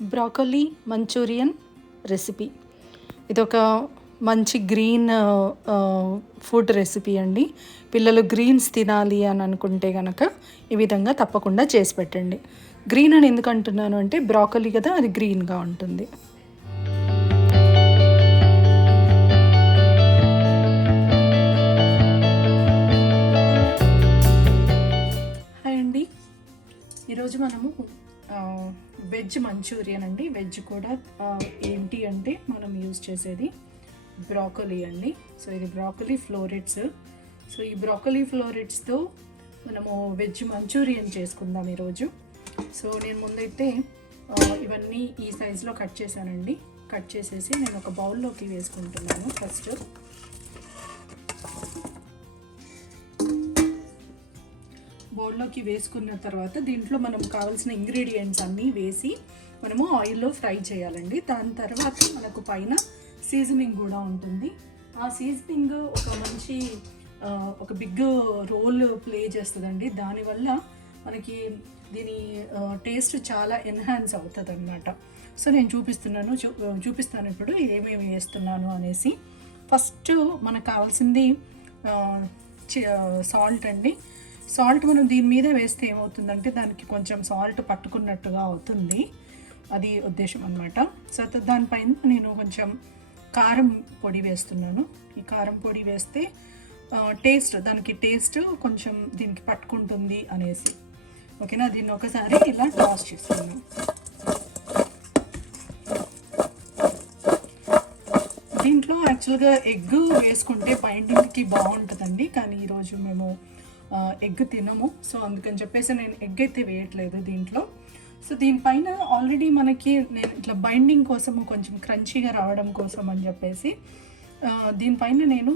Broccoli Manchurian recipe. ఇదొక మంచి green food recipe అండి. పిల్లలు గ్రీన్స్ తినాలి అని అనుకుంటే కనుక ఈ విధంగా తప్పకుండా చేసి పెట్టండి. గ్రీన్ అని ఎందుకు అంటున్నాను అంటే బ్రోకలీ కదా, అది గ్రీన్గా ఉంటుంది. హాయ్ అండి, ఈరోజు మనము వెజ్ మంచూరియన్ అండి. వెజ్ కూడా ఏంటి అంటే మనం యూజ్ చేసేది బ్రోకలీ అండి. సో ఇది బ్రోకలీ ఫ్లోరెట్స్. సో ఈ బ్రోకలీ ఫ్లోరెట్స్తో మనము వెజ్ మంచూరియన్ చేసుకుందాం ఈరోజు. సో నేను ముందైతే ఇవన్నీ ఈ సైజులో కట్ చేశానండి. కట్ చేసేసి నేను ఒక బౌల్లోకి వేసుకుంటున్నాను. ఫస్ట్ బౌల్లోకి వేసుకున్న తర్వాత దీంట్లో మనం కావాల్సిన ఇంగ్రీడియంట్స్ అన్నీ వేసి మనము ఆయిల్లో ఫ్రై చేయాలండి. దాని తర్వాత మనకు పైన సీజనింగ్ కూడా ఉంటుంది. ఆ సీజనింగ్ ఒక బిగ్ రోల్ ప్లే చేస్తుందండి. దానివల్ల మనకి దీని టేస్ట్ చాలా ఎన్హాన్స్ అవుతుంది అన్నమాట. సో నేను చూపిస్తాను ఇప్పుడు ఏమేమి వేస్తున్నాను అనేసి. ఫస్ట్ మనకు కావాల్సింది సాల్ట్ అండి. సాల్ట్ మనం దీని మీద వేస్తే ఏమవుతుందంటే దానికి కొంచెం సాల్ట్ పట్టుకున్నట్టుగా అవుతుంది, అది ఉద్దేశం అనమాట. సో దానిపైన నేను కొంచెం కారం పొడి వేస్తున్నాను. ఈ కారం పొడి వేస్తే దానికి టేస్ట్ కొంచెం దీనికి పట్టుకుంటుంది అనేసి. ఓకేనా, దీన్ని ఒకసారి ఇలా టాస్ చేస్తున్నాను. దీంట్లో యాక్చువల్గా ఎగ్ వేసుకుంటే బైండింగ్కి బాగుంటుందండి, కానీ ఈరోజు మేము ఎగ్ తినము. సో అందుకని చెప్పేసి నేను ఎగ్ అయితే వేయట్లేదు దీంట్లో. సో దీనిపైన ఆల్రెడీ మనకి నేను ఇట్లా బైండింగ్ కోసము కొంచెం క్రంచీగా రావడం కోసం అని చెప్పేసి దీనిపైన నేను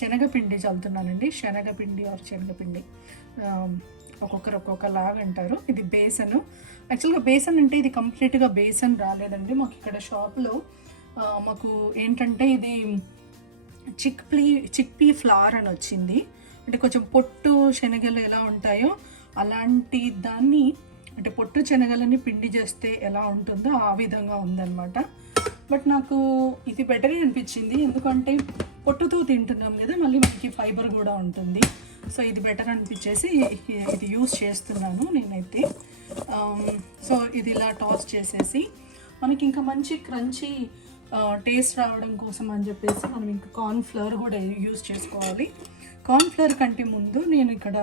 శనగపిండి చల్లుతున్నానండి. శనగపిండి ఒక్కొక్కరు ఒక్కొక్కలాగా అంటారు. ఇది బేసన్. యాక్చువల్గా బేసన్ అంటే ఇది కంప్లీట్గా బేసన్ రాలేదండి. మాకు ఇక్కడ షాప్లో మాకు ఏంటంటే ఇది చిక్పీ ఫ్లవర్ అని వచ్చింది. అంటే కొంచెం పొట్టు శనగలు ఎలా ఉంటాయో అలాంటి దాన్ని, అంటే పొట్టు శనగలని పిండి చేస్తే ఎలా ఉంటుందో ఆ విధంగా ఉందన్నమాట. బట్ నాకు ఇది బెటరే అనిపించింది, ఎందుకంటే పొట్టుతో తింటున్నాం కదా, మళ్ళీ మనకి ఫైబర్ కూడా ఉంటుంది. సో ఇది బెటర్ అనిపించేసి ఇది యూస్ చేస్తున్నాను నేనైతే. సో ఇది ఇలా టాస్ చేసేసి మనకి ఇంకా మంచి క్రంచీ టేస్ట్ రావడం కోసం అని చెప్పేసి మనం ఇంకా కార్న్ ఫ్లవర్ కూడా యూస్ చేసుకోవాలి. కార్న్ ఫ్లవర్ కంటే ముందు నేను ఇక్కడ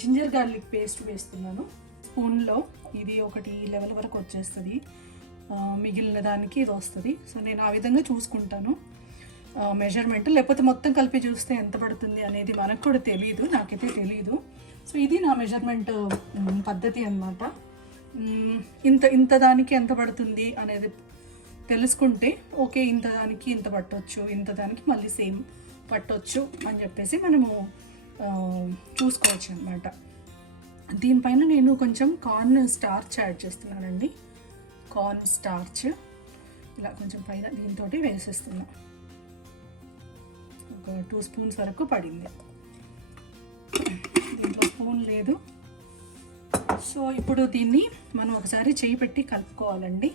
జింజర్ గార్లిక్ పేస్ట్ వేస్తున్నాను స్పూన్లో. ఇది ఒకటి లెవెల్ వరకు వచ్చేస్తుంది, మిగిలిన దానికి ఇది వస్తుంది. సో నేను ఆ విధంగా చూసుకుంటాను మెజర్మెంట్. లేకపోతే మొత్తం కలిపి చూస్తే ఎంత పడుతుంది అనేది మనకు కూడా తెలియదు, నాకైతే తెలీదు. సో ఇది నా మెజర్మెంట్ పద్ధతి అన్నమాట. ఇంత దానికి ఎంత పడుతుంది అనేది తెలుసుకుంటే ఓకే, ఇంత దానికి ఇంత పట్టొచ్చు, ఇంత దానికి మళ్ళీ సేమ్ పట్టొచ్చు అని చెప్పేసి మనము చూసుకోవచ్చు అన్నమాట. దీనిపైన నేను కొంచెం కార్న్ స్టార్చ్ యాడ్ చేస్తున్నానండి. కార్న్ స్టార్చ్ ఇలా కొంచెం పైన దీంతో వేసేస్తున్నా. ఒక 2 స్పూన్స్ వరకు పడింది. దీంట్లో స్పూన్ లేదు. సో ఇప్పుడు దీన్ని మనం ఒకసారి చేయి పెట్టి కలుపుకోవాలండి.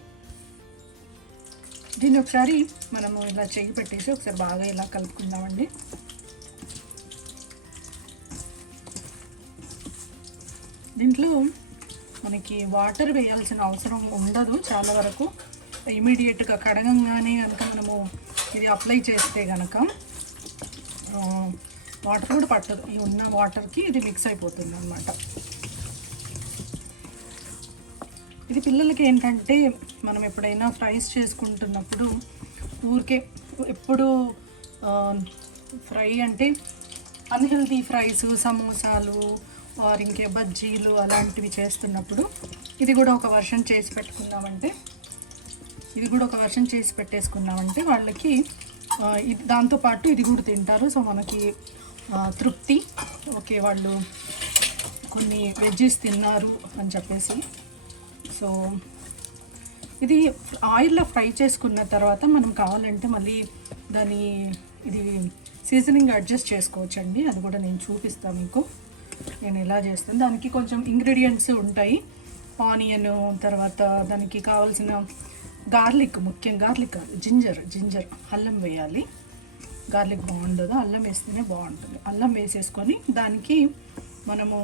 దీన్ని ఒకసారి మనము ఇలా చేయి పెట్టేసి ఒకసారి బాగా ఇలా కలుపుకుందామండి. దీంట్లో మనకి వాటర్ వేయాల్సిన అవసరం ఉండదు చాలా వరకు. ఇమీడియట్గా కడగంగానే కనుక మనము ఇది అప్లై చేస్తే కనుక వాటర్ కూడా పట్టదు. ఈ ఉన్న వాటర్కి ఇది మిక్స్ అయిపోతుంది అన్నమాట. ఇది పిల్లలకి ఏంటంటే మనం ఎప్పుడైనా ఫ్రైస్ చేసుకుంటున్నప్పుడు ఊరికే ఎప్పుడు ఫ్రై అంటే అన్హెల్తీ ఫ్రైస్, సమోసాలు ఆర్ ఇంకే బజ్జీలు అలాంటివి చేస్తున్నప్పుడు ఇది కూడా ఒక వర్షన్ చేసి పెట్టేసుకున్నామంటే వాళ్ళకి ఇది దాంతోపాటు ఇది కూడా తింటారు. సో మనకి తృప్తి, ఓకే వాళ్ళు కొన్ని వెజ్జెస్ తిన్నారు అని చెప్పేసి. సో ఇది ఆయిల్లో ఫ్రై చేసుకున్న తర్వాత మనం కావాలంటే మళ్ళీ ఇది సీజనింగ్ అడ్జస్ట్ చేసుకోవచ్చండి. అది కూడా నేను చూపిస్తాను మీకు నేను ఎలా చేస్తాను. దానికి కొంచెం ఇంగ్రీడియంట్స్ ఉంటాయి, ఆనియన్, తర్వాత దానికి కావాల్సిన గార్లిక్, ముఖ్యం గార్లిక్ కాదు, జింజర్ అల్లం వేయాలి. గార్లిక్ బాగుండదు, అల్లం వేస్తేనే బాగుంటుంది. అల్లం వేసేసుకొని దానికి మనము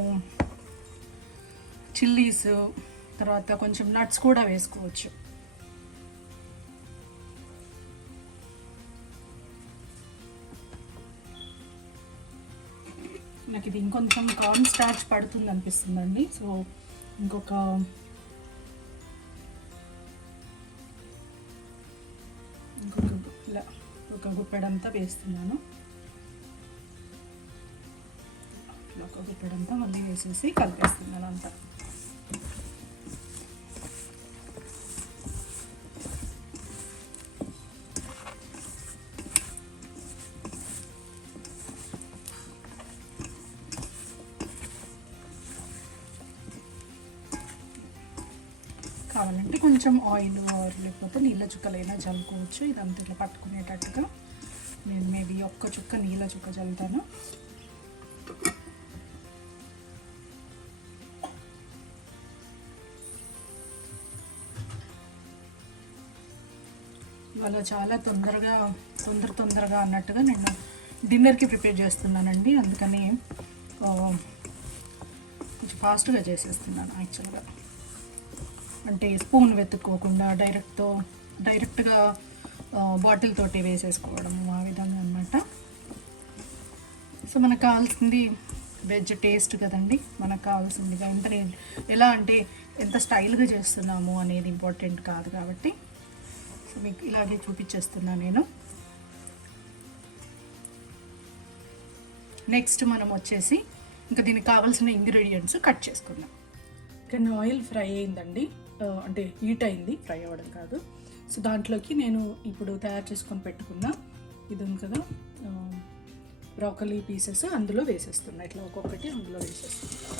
చిల్లీస్, తర్వాత కొంచెం నట్స్ కూడా వేసుకోవచ్చు. నాకు ఇది ఇంకొంచెం కార్న్ స్టార్చ్ పడుతుంది అనిపిస్తుందండి. సో ఇంకొక ఇలా ఒక గుప్పెడంతా వేస్తున్నాను. ఇలా ఒక గుప్పెడంతా మళ్ళీ వేసేసి కలిపేస్తున్నాను అంతా. కావాలంటే కొంచెం ఆయిల్ లేకపోతే నీళ్ళ చుక్కలైనా చల్లుకోవచ్చు. ఇదంతా ఇట్లా పట్టుకునేటట్టుగా నేను మేబీ ఒక్క చుక్క నీళ్ళ చుక్క చల్లుతాను. ఇవాళ చాలా తొందరగా అన్నట్టుగా నేను డిన్నర్కి ప్రిపేర్ చేస్తున్నానండి. అందుకని కొంచెం ఫాస్ట్గా చేసేస్తున్నాను యాక్చువల్గా. అంటే స్పూన్ వెతుక్కోకుండా డైరెక్ట్గా బాటిల్ తోటి వేసేసుకోవడం ఆ విధంగా అనమాట. సో మనకు కావాల్సింది వెజ్ టేస్ట్ కదండి. మనకు కావాల్సిందిగా ఎలా అంటే ఎంత స్టైల్గా చేస్తున్నాము అనేది ఇంపార్టెంట్ కాదు కాబట్టి సో మీకు ఇలాగే చూపించేస్తున్నాను నేను. నెక్స్ట్ మనం వచ్చేసి ఇంకా దీనికి కావాల్సిన ఇంగ్రీడియంట్స్ కట్ చేసుకుందాం. కానీ ఆయిల్ ఫ్రై అయిందండి, అంటే హీట్ అయింది, ఫ్రై అవ్వడం కాదు. సో దాంట్లోకి నేను ఇప్పుడు తయారు చేసుకొని పెట్టుకున్న ఇది ఉంది కదా బ్రోకలీ పీసెస్ అందులో వేసేస్తున్నా. ఇట్లా ఒక్కొక్కటి అందులో వేసేస్తున్నా.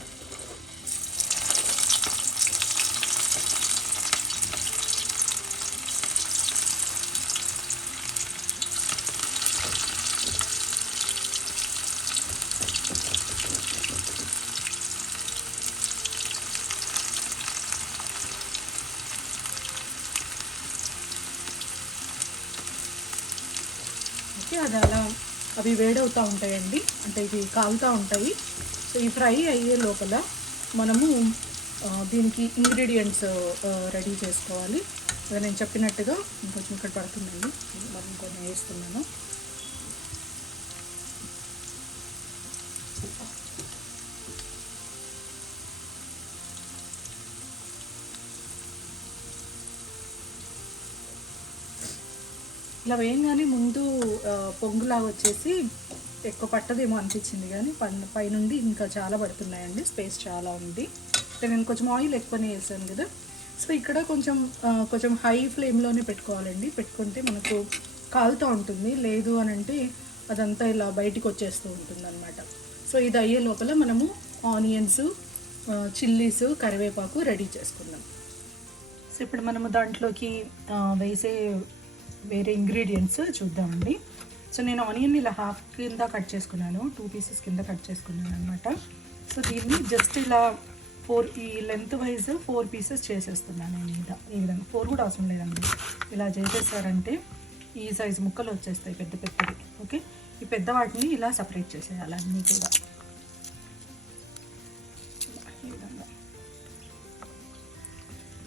అది అలా అవి వేడవుతూ ఉంటాయండి, అంటే ఇవి కాలుతూ ఉంటాయి. సో ఈ ఫ్రై అయ్యే లోపల మనము దీనికి ఇంగ్రీడియంట్స్ రెడీ చేసుకోవాలి. నేను చెప్పినట్టుగా ఇంకొంచెం ఇక్కడ పడుతుందండి, మనం ఇంకొంచెం వేస్తున్నాను. ఇలా వేయంగానే ముందు పొంగులాగా వచ్చేసి ఎక్కువ పట్టదేమో అనిపించింది, కానీ పైనుండి ఇంకా చాలా పడుతున్నాయండి. స్పేస్ చాలా ఉంది. నేను కొంచెం ఆయిల్ ఎక్కువనే వేసాను కదా. సో ఇక్కడ కొంచెం హై ఫ్లేమ్లోనే పెట్టుకోవాలండి. పెట్టుకుంటే మనకు కాలుతూ ఉంటుంది, లేదు అని అంటే అదంతా ఇలా బయటికి వచ్చేస్తూ ఉంటుంది అనమాట. సో ఇది అయ్యే లోపల మనము ఆనియన్స్, చిల్లీస్, కరివేపాకు రెడీ చేసుకుందాం. సో ఇప్పుడు మనము దాంట్లోకి వేసే వేరే ఇంగ్రీడియంట్స్ చూద్దామండి. సో నేను ఆనియన్ ఇలా హాఫ్ కింద కట్ చేసుకున్నాను, 2 పీసెస్ కింద కట్ చేసుకున్నాను అనమాట. సో దీన్ని జస్ట్ ఇలా ఈ లెంత్ వైజ్ 4 పీసెస్ చేసేస్తున్నాను నేను. ఈ విధంగా 4 కూడా అవసరం లేదండి. ఇలా చేసేసారంటే ఈ సైజు ముక్కలు వచ్చేస్తాయి పెద్దవి. ఓకే, ఈ పెద్ద వాటిని ఇలా సపరేట్ చేసేయాలి అన్నీ కూడా. ఈ విధంగా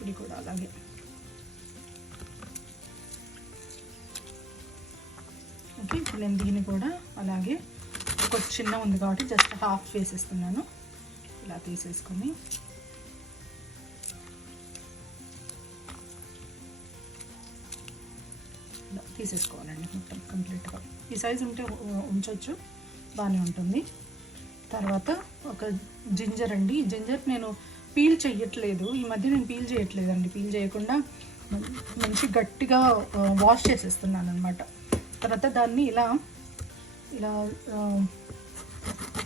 ఇది కూడా అలాగే. ఓకే, ఇప్పుడు నేను దీన్ని కూడా అలాగే కొంచెం చిన్న ఉంది కాబట్టి జస్ట్ హాఫ్ వేసేస్తున్నాను. ఇలా తీసేసుకొని ఇలా తీసేసుకోవాలండి మొత్తం కంప్లీట్గా. ఈ సైజు ఉంటే ఉంచవచ్చు, బాగానే ఉంటుంది. తర్వాత ఒక జింజర్ అండి. జింజర్ నేను పీల్ చేయట్లేదు, ఈ మధ్య నేను పీల్ చేయట్లేదండి. పీల్ చేయకుండా మంచి గట్టిగా వాష్ చేసేస్తున్నాను అనమాట. తర్వాత దాన్ని ఇలా ఇలా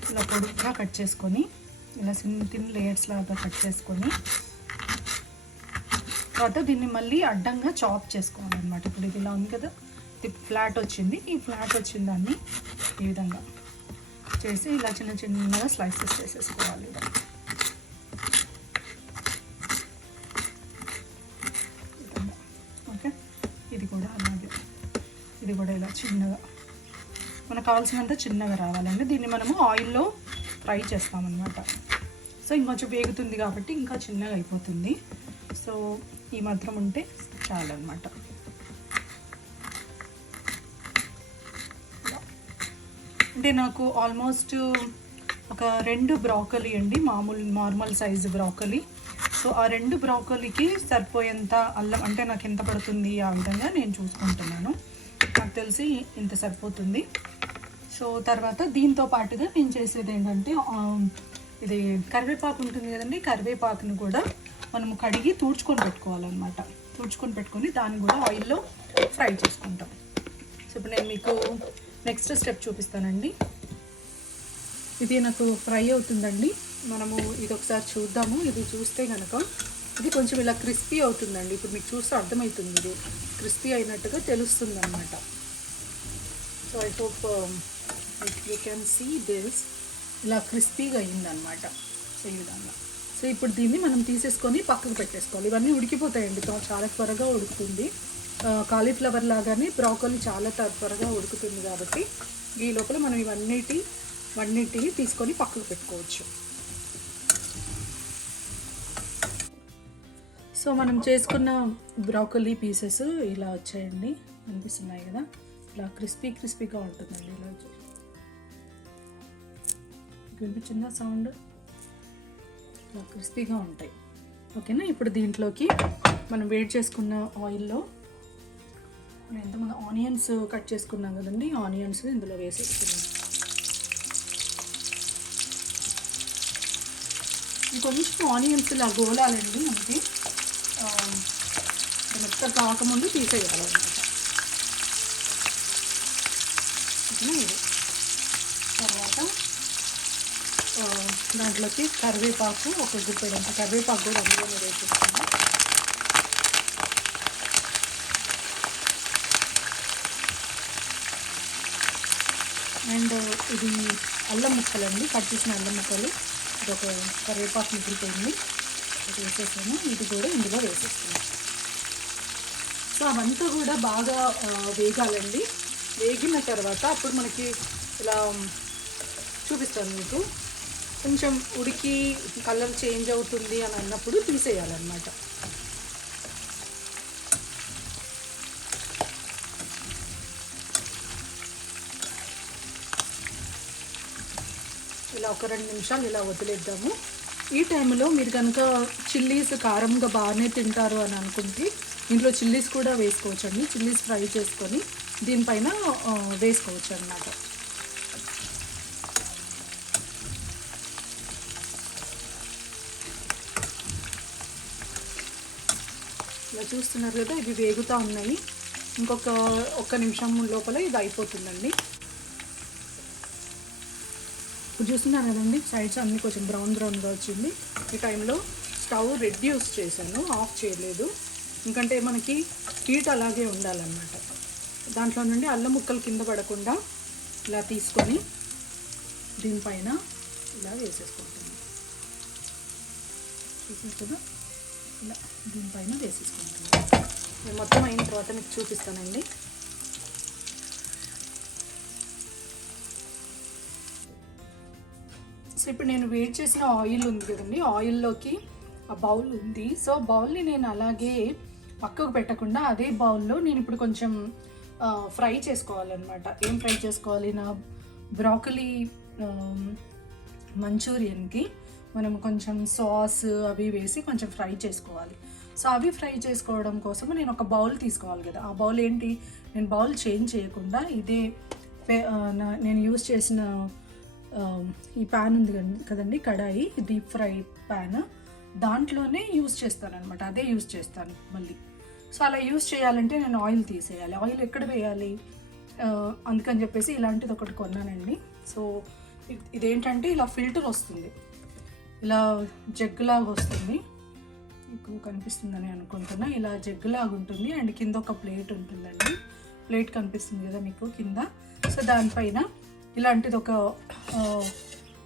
ఇలా పొడిగా కట్ చేసుకొని ఇలా థిన్ లేయర్స్ లాగా కట్ చేసుకొని తర్వాత దీన్ని మళ్ళీ అడ్డంగా చాప్ చేసుకోవాలన్నమాట. ఇప్పుడు ఇది ఇలా ఉంది కదా, ఇది ఫ్లాట్ వచ్చింది. ఈ ఫ్లాట్ వచ్చిన దాన్ని ఈ విధంగా చేసి ఇలా చిన్నగా స్లైసెస్ చేసేసుకోవాలి. ఇది కూడా ఇలా చిన్నగా మనకు కావాల్సినంత చిన్నగా రావాలండి. దీన్ని మనము ఆయిల్లో ఫ్రై చేస్తామన్నమాట. సో ఇంకొంచెం వేగుతుంది కాబట్టి ఇంకా చిన్నగా అయిపోతుంది. సో ఈ మాత్రం ఉంటే చాలన్నమాట. అంటే నాకు ఆల్మోస్ట్ ఒక 2 బ్రాకలీ అండి, నార్మల్ సైజు బ్రాకలీ. సో ఆ 2 బ్రాకలీకి సరిపోయేంత అల్లం, అంటే నాకు ఎంత పడుతుంది ఆ విధంగా నేను చూసుకుంటున్నాను. నాకు తెలిసి ఇంత సరిపోతుంది. సో తర్వాత దీంతో పాటుగా నేను చేసేది ఏంటంటే, ఇది కరివేపాకు ఉంటుంది కదండి, కరివేపాకును కూడా మనము కడిగి తూడ్చుకొని పెట్టుకోవాలన్నమాట. తూడ్చుకొని పెట్టుకొని దాన్ని కూడా ఆయిల్లో ఫ్రై చేసుకుంటాం. సో ఇప్పుడు నేను మీకు నెక్స్ట్ స్టెప్ చూపిస్తానండి. ఇది నాకు ఫ్రై అవుతుందండి. మనము ఇది ఒకసారి చూద్దాము. ఇది చూస్తే కనుక ఇది కొంచెం ఇలా క్రిస్పీ అవుతుందండి. ఇప్పుడు మీకు చూస్తే అర్థమవుతుంది, ఇది క్రిస్పీ అయినట్టుగా తెలుస్తుంది అన్నమాట. So I hope you can see this. ఇలా క్రిస్పీగా అయిందనమాట. సో ఈ విధంగా. సో ఇప్పుడు దీన్ని మనం తీసేసుకొని పక్కకు పెట్టేసుకోవాలి. ఇవన్నీ ఉడికిపోతాయండి, చాలా త్వరగా ఉడుకుతుంది. కాలీఫ్లవర్ లాగానే బ్రాకలీ చాలా త్వరగా ఉడుకుతుంది కాబట్టి ఈ లోపల మనం ఇవన్నిటిని తీసుకొని పక్కకు పెట్టుకోవచ్చు. సో మనం చేసుకున్న బ్రాకలీ పీసెస్ ఇలా వచ్చాయండి, అనిపిస్తున్నాయి కదా. ఇలా క్రిస్పీగా ఉంటుందండి. ఇలా వినిపించిందా సౌండ్? ఇలా క్రిస్పీగా ఉంటాయి. ఓకేనా. ఇప్పుడు దీంట్లోకి మనం వేడి చేసుకున్న ఆయిల్లో ఎంతమంది ఆనియన్స్ కట్ చేసుకున్నాం కదండి, ఆనియన్స్ ఇందులో వేసేస్తున్నాం. కొంచెం ఆనియన్స్ ఇలా గోలాలండి, మనకి మెత్తగా కాకముందు తీసేయాలన్నమాట. ఇది తర్వాత దాంట్లోకి కరివేపాకు, ఒక గుప్పెడంత కరివేపాకు కూడా అందులో వేసేస్తాము. అండ్ ఇది అల్లం ముక్కలండి, కట్ చేసిన అల్లం ముక్కలు. ఇది ఒక కరివేపాకు మిగిలిపోయింది, అది వేసేసాను. ఇది కూడా ఇందులో వేసేస్తాను. సో అవంతా కూడా బాగా వేగాలండి. వేగిన తర్వాత అప్పుడు మనకి ఇలా చూపిస్తాను మీకు, కొంచెం ఉడికి కలర్ చేంజ్ అవుతుంది అని అన్నప్పుడు తీసేయాలన్నమాట. ఇలా ఒక 2 నిమిషాలు ఇలా వదిలేద్దాము. ఈ టైంలో మీరు కనుక చిల్లీస్ కారంగా బాగానే తింటారు అని అనుకుంటే ఇంట్లో చిల్లీస్ కూడా వేసుకోవచ్చు అండి. చిల్లీస్ ఫ్రై చేసుకొని దీనిపైన వేసుకోవచ్చు అన్నమాట. ఇలా చూస్తున్నారు కదా, ఇవి వేగుతూ ఉన్నాయి. ఒక్క నిమిషం లోపల ఇది అయిపోతుందండి. ఇప్పుడు చూస్తున్నారు కదండి, సైడ్స్ అన్నీ కొంచెం బ్రౌన్గా వచ్చింది. ఈ టైంలో స్టవ్ రెడ్యూస్ చేశాను, ఆఫ్ చేయలేదు, ఎందుకంటే మనకి హీట్ అలాగే ఉండాలన్నమాట. దాంట్లో నుండి అల్లం ముక్కలు కింద పడకుండా ఇలా తీసుకొని దీనిపైన ఇలా వేసేసుకుంటాను. చూపించదు, ఇలా దీనిపైన వేసేసుకుంటాను. నేను మొత్తం అయిన తర్వాత మీకు చూపిస్తానండి. సో ఇప్పుడు నేను వేడి చేసిన ఆయిల్ ఉంది కదండి, ఆయిల్లోకి ఆ బౌల్ ఉంది. సో బౌల్ని నేను అలాగే పక్కకు పెట్టకుండా అదే బౌల్లో నేను ఇప్పుడు కొంచెం ఫ్రై చేసుకోవాలన్నమాట. ఏం ఫ్రై చేసుకోవాలి? నా బ్రాకలీ మంచూరియన్కి మనం కొంచెం సాస్ అవి వేసి కొంచెం ఫ్రై చేసుకోవాలి. సో అవి ఫ్రై చేసుకోవడం కోసం నేను ఒక బౌల్ తీసుకోవాలి కదా. ఆ బౌల్ ఏంటి, నేను బౌల్ చేంజ్ చేయకుండా ఇదే నేను యూజ్ చేసిన ఈ ప్యాన్ ఉంది కదండి, కడాయి, డీప్ ఫ్రై ప్యాన్, దాంట్లోనే యూజ్ చేస్తాను అనమాట. అదే యూజ్ చేస్తాను మళ్ళీ. సో అలా యూజ్ చేయాలంటే నేను ఆయిల్ తీసేయాలి. ఆయిల్ ఎక్కడ వేయాలి, అందుకని చెప్పేసి ఇలాంటిది ఒకటి కొన్నానండి. సో ఇదేంటంటే ఇలా ఫిల్టర్ వస్తుంది, ఇలా జగ్గులాగా వస్తుంది, మీకు కనిపిస్తుందని అనుకుంటున్నా. ఇలా జగ్గులాగా ఉంటుంది. అండ్ కింద ఒక ప్లేట్ ఉంటుందండి, ప్లేట్ కనిపిస్తుంది కదా మీకు కింద. సో దానిపైన ఇలాంటిది ఒక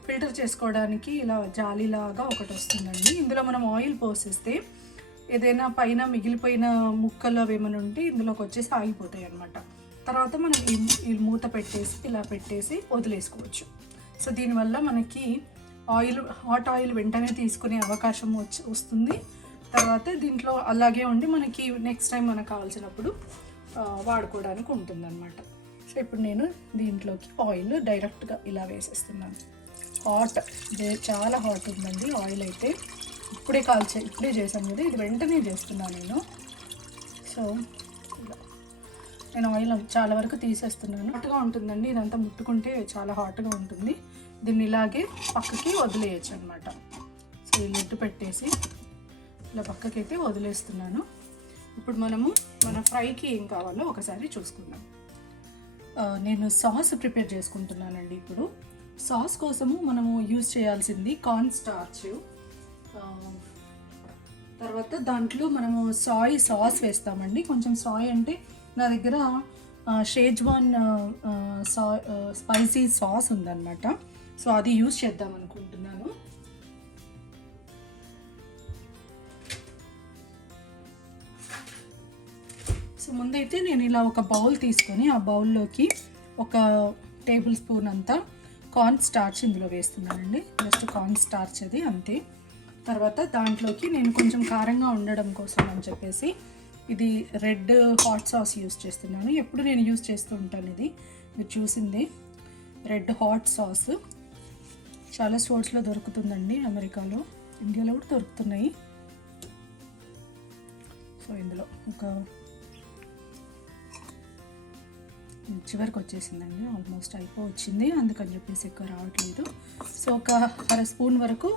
ఫిల్టర్ చేసుకోవడానికి ఇలా జాలీలాగా ఒకటి వస్తుందండి. ఇందులో మనం ఆయిల్ పోసేస్తే ఏదైనా పైన మిగిలిపోయిన ముక్కలు అవి ఏమైనా ఉంటే ఇందులోకి వచ్చేసి ఆగిపోతాయి అన్నమాట. తర్వాత మనం ఈ మూత పెట్టేసి ఇలా పెట్టేసి వదిలేసుకోవచ్చు. సో దీనివల్ల మనకి హాట్ ఆయిల్ వెంటనే తీసుకునే అవకాశం వస్తుంది. తర్వాత దీంట్లో అలాగే ఉండి మనకి నెక్స్ట్ టైం మనకు కావాల్సినప్పుడు వాడుకోవడానికి ఉంటుందన్నమాట. సో ఇప్పుడు నేను దీంట్లోకి ఆయిల్ డైరెక్ట్గా ఇలా వేసేస్తున్నాను. చాలా హాట్ ఉందండి ఆయిల్ అయితే. ఇప్పుడే చేశాను కదా, ఇది వెంటనే చేస్తున్నాను నేను. సో ఇలా నేను ఆయిల్ చాలా వరకు తీసేస్తున్నాను. హాట్గా ఉంటుందండి, ఇదంతా ముట్టుకుంటే చాలా హాట్గా ఉంటుంది. దీన్ని ఇలాగే పక్కకి వదిలేయచ్చు అనమాట. సో ఈ లిడ్ పెట్టేసి ఇలా పక్కకైతే వదిలేస్తున్నాను. ఇప్పుడు మన ఫ్రైకి ఏం కావాలో ఒకసారి చూసుకుందాం. నేను సాస్ ప్రిపేర్ చేసుకుంటున్నానండి. ఇప్పుడు సాస్ కోసము మనము యూజ్ చేయాల్సింది కార్న్ స్టార్చ్, తర్వాత దాంట్లో మనము సాయ్ సాస్ వేస్తామండి. కొంచెం సాయ్ అంటే నా దగ్గర షేజ్వాన్ స్పైసీ సాస్ ఉందన్నమాట. సో అది యూజ్ చేద్దాం అనుకుంటున్నాను. సో ముందైతే నేను ఇలా ఒక బౌల్ తీసుకొని ఆ బౌల్లోకి 1 టేబుల్ స్పూన్ అంతా కార్న్ స్టార్చ్ ఇందులో వేస్తున్నానండి. జస్ట్ కార్న్ స్టార్చ్ అది అంతే. తర్వాత దాంట్లోకి నేను కొంచెం కారంగా ఉండడం కోసం అని చెప్పేసి ఇది రెడ్ హాట్ సాస్ యూజ్ చేస్తున్నాను. ఎప్పుడు నేను యూజ్ చేస్తూ ఉంటాను. ఇది మీరు చూసింది రెడ్ హాట్ సాస్. చాలా స్టోర్స్లో దొరుకుతుందండి, అమెరికాలో, ఇండియాలో కూడా దొరుకుతున్నాయి. సో ఇందులో చివరికి వచ్చేసిందండి, ఆల్మోస్ట్ అయిపోవచ్చింది, అందుకని చెప్పేసి ఎక్కువ రావట్లేదు. సో 1/2 స్పూన్ వరకు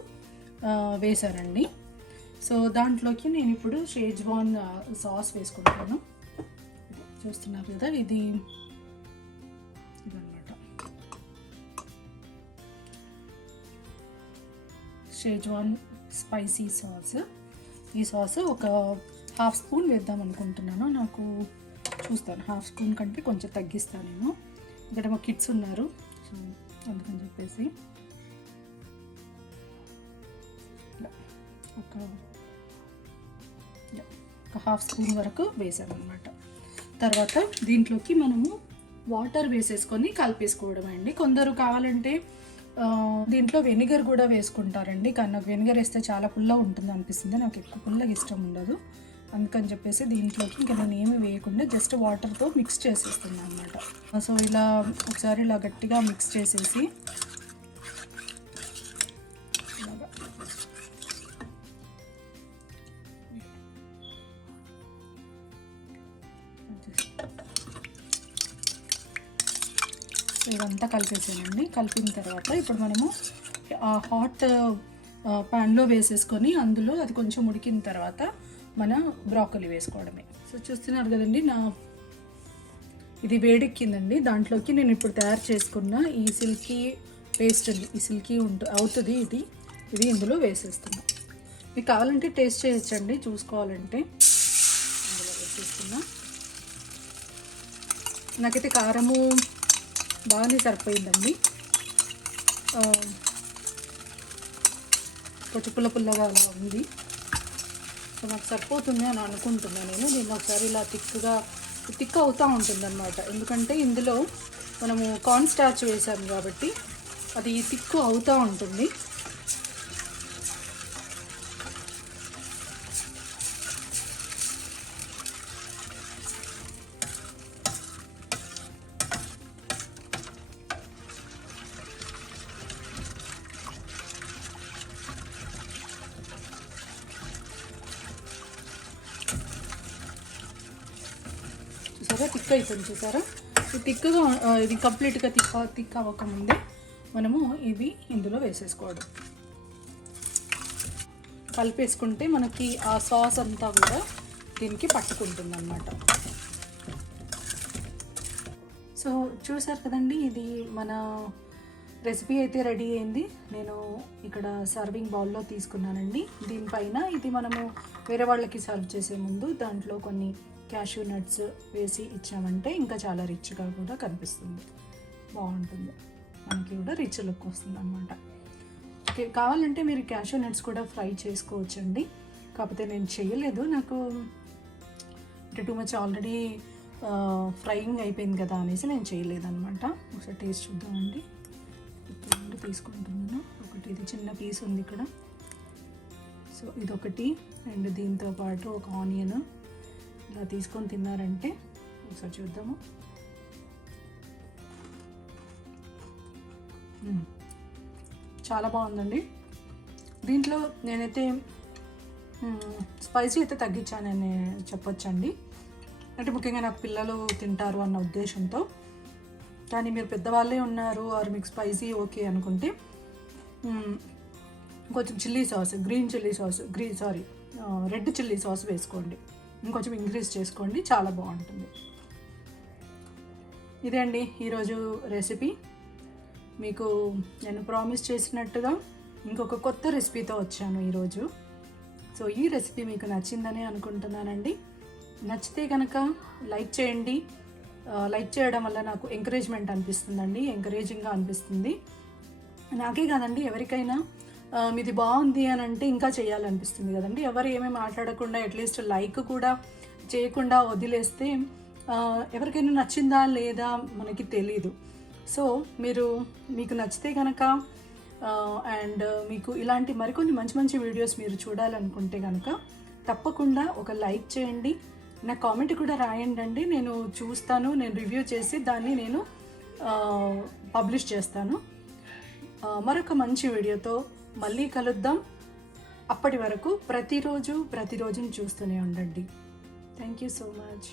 వేసానండి. సో దాంట్లోకి నేను ఇప్పుడు షేజ్వాన్ సాస్ వేసుకుంటాను. చూస్తున్నారు కదా, ఇదన్నమాట. Schezwan spicy sauce. ఈ సాస్ 1/2 స్పూన్ వేద్దాం అనుకుంటున్నాను. నాకు చూస్తాను 1/2 స్పూన్ కంటే కొంచెం తగ్గిస్తాను నేను. ఇక్కడ మా కిడ్స్ ఉన్నారు, సో అందుకని చెప్పేసి ఒక 1/2 స్పూన్ వరకు వేసాను అనమాట. తర్వాత దీంట్లోకి మనము వాటర్ వేసేసుకొని కలిపేసుకోవడం అండి. కొందరు కావాలంటే దీంట్లో వెనిగర్ కూడా వేసుకుంటారండి, కానీ నాకు వెనిగర్ వేస్తే చాలా పుల్లగా ఉంటుంది అనిపిస్తుంది. నాకు ఎక్కువ పుల్లగా ఇష్టం ఉండదు. అందుకని చెప్పేసి దీంట్లోకి ఇంకా నేను ఏమి వేయకుండా జస్ట్ వాటర్తో మిక్స్ చేసేస్తున్నాను అనమాట. సో ఇలా ఒకసారి ఇలా గట్టిగా మిక్స్ చేసేసి ఇదంతా కలిపేసానండి. కలిపిన తర్వాత ఇప్పుడు మనము హాట్ ప్యాన్లో వేసేసుకొని అందులో అది కొంచెం ఉడికిన తర్వాత మన బ్రాకలీ వేసుకోవడమే. సో చూస్తున్నారు కదండి, ఇది వేడెక్కిందండి. దాంట్లోకి నేను ఇప్పుడు తయారు చేసుకున్న ఈ సిల్కీ పేస్ట్ అండి, ఈ సిల్కీ అవుతుంది ఇది ఇందులో వేసేస్తున్నా. మీకు కావాలంటే టేస్ట్ చేయొచ్చండి, చూసుకోవాలంటే. ఇందులో వేసేస్తున్నా. నాకైతే కారము బాగానే సరిపోయిందండి. కొంచెం పుల్లగా అలా ఉంది. సో నాకు సరిపోతుంది అని అనుకుంటున్నాను నేను. దీన్ని ఒకసారి ఇలా థిక్ అవుతూ ఉంటుందన్నమాట. ఎందుకంటే ఇందులో మనము కార్న్ స్టార్చ్ వేసాము కాబట్టి అది థిక్ అవుతూ ఉంటుంది. చూసారా, థిక్ అవుతుంది. చూసారా, ఇది కంప్లీట్గా థిక్ అవ్వకముందే మనము ఇవి ఇందులో వేసేసుకోవడం. కలిపేసుకుంటే మనకి ఆ సాస్ అంతా కూడా దీనికి పట్టుకుంటుంది అన్నమాట. సో చూసారు కదండి, ఇది మన రెసిపీ అయితే రెడీ అయింది. నేను ఇక్కడ సర్వింగ్ బౌల్లో తీసుకున్నానండి. దీనిపైన ఇది మనము వేరే వాళ్ళకి సర్వ్ చేసే ముందు దాంట్లో కొన్ని క్యాష్యూ నట్స్ వేసి ఇచ్చామంటే ఇంకా చాలా రిచ్గా కూడా కనిపిస్తుంది, బాగుంటుంది, మనకి కూడా రిచ్ లుక్ వస్తుంది అన్నమాట. ఓకే, కావాలంటే మీరు క్యాష్యూ నట్స్ కూడా ఫ్రై చేసుకోవచ్చండి. కాకపోతే నేను చేయలేదు, నాకు టూ మచ్ ఆల్రెడీ ఫ్రైయింగ్ అయిపోయింది కదా అనేసి నేను చేయలేదన్నమాట. ఒకసారి టేస్ట్ చూద్దామండి. ఇప్పుడు తీసుకుంటున్నాను. ఒకటి ఇది చిన్న పీస్ ఉంది ఇక్కడ, సో ఇదొకటి, అండ్ దీంతో పాటు ఒక ఆనియన్ ఇలా తీసుకొని తిన్నారంటే ఒకసారి చూద్దాము. చాలా బాగుందండి. దీంట్లో నేనైతే స్పైసీ అయితే తగ్గించానని చెప్పొచ్చండి. అంటే ముఖ్యంగా నాకు పిల్లలు తింటారు అన్న ఉద్దేశంతో. కానీ మీరు పెద్దవాళ్ళే ఉన్నారు ఆర్ మీకు స్పైసీ ఓకే అనుకుంటే కొంచెం chilli sauce, red chilli sauce వేసుకోండి, ఇంకొంచెం ఇంక్రీజ్ చేసుకోండి, చాలా బాగుంటుంది. ఇదే అండి ఈరోజు రెసిపీ. మీకు నేను ప్రామిస్ చేసినట్టుగా ఇంకొక కొత్త రెసిపీతో వచ్చాను ఈరోజు. సో ఈ రెసిపీ మీకు నచ్చిందని అనుకుంటున్నానండి. నచ్చితే కనుక లైక్ చేయండి. లైక్ చేయడం వల్ల నాకు ఎంకరేజ్మెంట్ అనిపిస్తుందండి, ఎంకరేజింగ్గా అనిపిస్తుంది. నాకే కాదండి, ఎవరికైనా మీది బాగుంది అని అంటే ఇంకా చేయాలనిపిస్తుంది కదండి. ఎవరు ఏమీ మాట్లాడకుండా అట్లీస్ట్ లైక్ కూడా చేయకుండా వదిలేస్తే ఎవరికైనా నచ్చిందా లేదా మనకి తెలీదు. సో మీకు నచ్చితే కనుక అండ్ మీకు ఇలాంటి మరికొన్ని మంచి మంచి వీడియోస్ మీరు చూడాలనుకుంటే కనుక తప్పకుండా ఒక లైక్ చేయండి. నా కామెంట్ కూడా రాయండి, నేను చూస్తాను, నేను రివ్యూ చేసి దాన్ని నేను పబ్లిష్ చేస్తాను. మరొక మంచి వీడియోతో మళ్ళీ కలుద్దాం. అప్పటి వరకు ప్రతిరోజుని చూస్తూనే ఉండండి. Thank you so much.